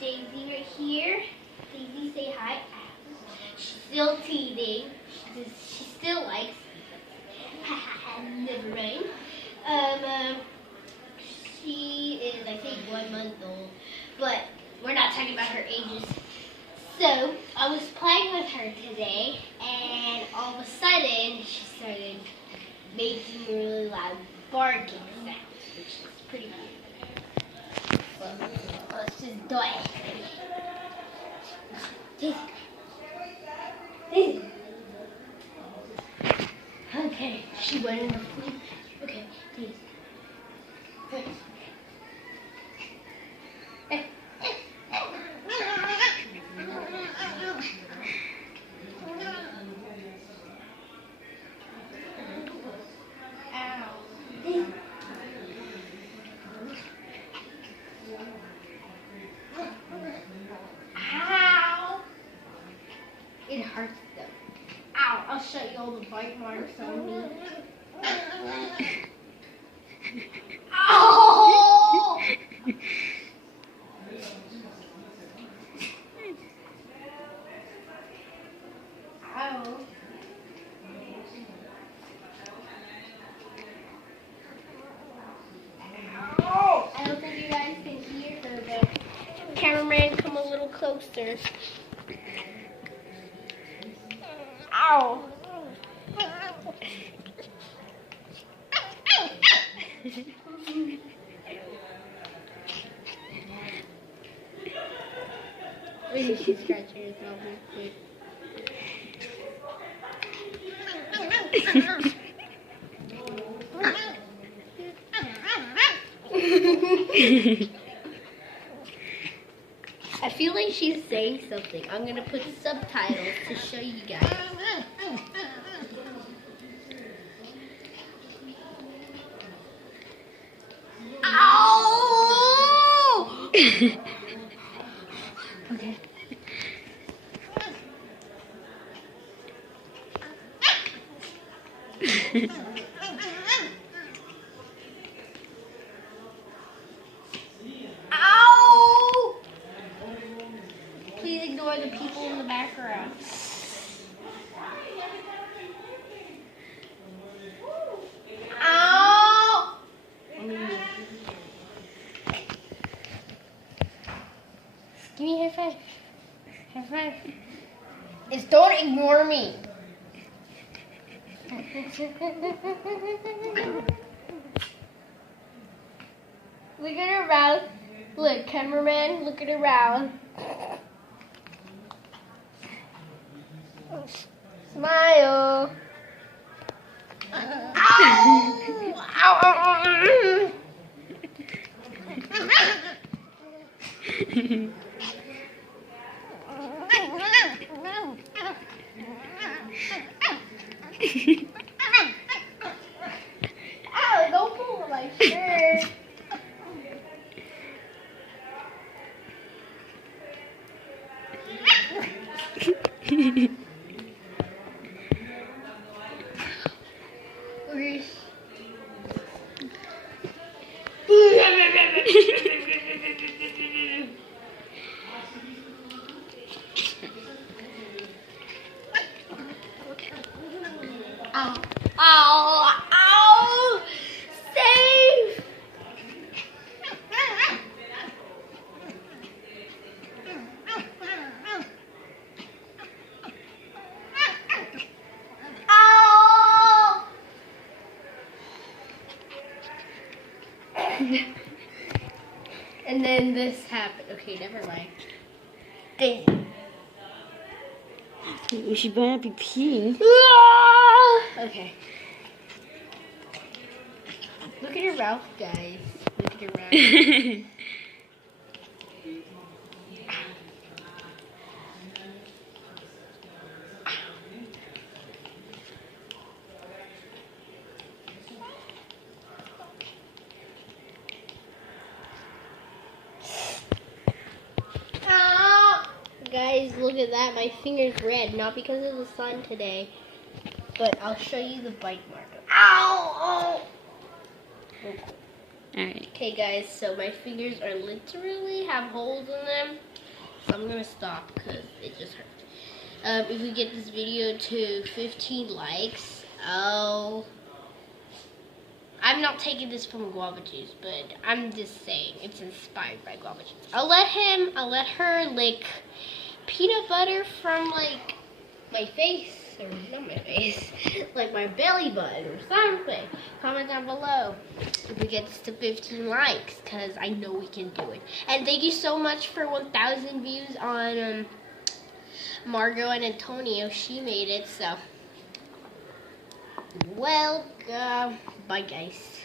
Daisy right here. Daisy, say hi. She's still teething. She still likes. Never mind. She is, I think, 1 month old, but we're not talking about her ages. So I was playing with her today, and all of a sudden she started making really loud barking sounds, which is pretty weird. Well, let's just do it. Daisy. Daisy. Okay, she went in the food. Okay, Daisy. Hey. Hey. Ow! It hurts them. Ow! I'll show you all the bite marks on me. Ow! Ow. I don't think you guys can hear her, but cameraman, come a little closer. Ow! Wait, did she scratch herself real quick? I feel like she's saying something. I'm gonna put subtitles to show you guys. Ow! Okay. Ow! Please ignore the people in the background. Ow! Give me a high five. High five. It's don't ignore me. Look at her mouth. Look, cameraman, look at her mouth. Smile. Ow! Ow! Ow! Ow, don't pull my shirt. Ow, ow, ow, save! Ow! And then this happened. Okay, never mind. Daisy. She better not be peeing. Okay. Look at your mouth, guys. Look at your mouth. Guys, look at that. My finger's red. Not because of the sun today. But I'll show you the bite mark. Ow! Alright. Okay, guys, so my fingers are literally have holes in them. So I'm gonna stop because it just hurt. If we get this video to 15 likes, I'm not taking this from guava juice, but I'm just saying it's inspired by guava juice. I'll let her lick peanut butter from like my face, or not my face, like my belly button or something. Comment down below if we get this to 15 likes, because I know we can do it. And thank you so much for 1,000 views on Margot and Antonio. She made it, so welcome. Bye guys.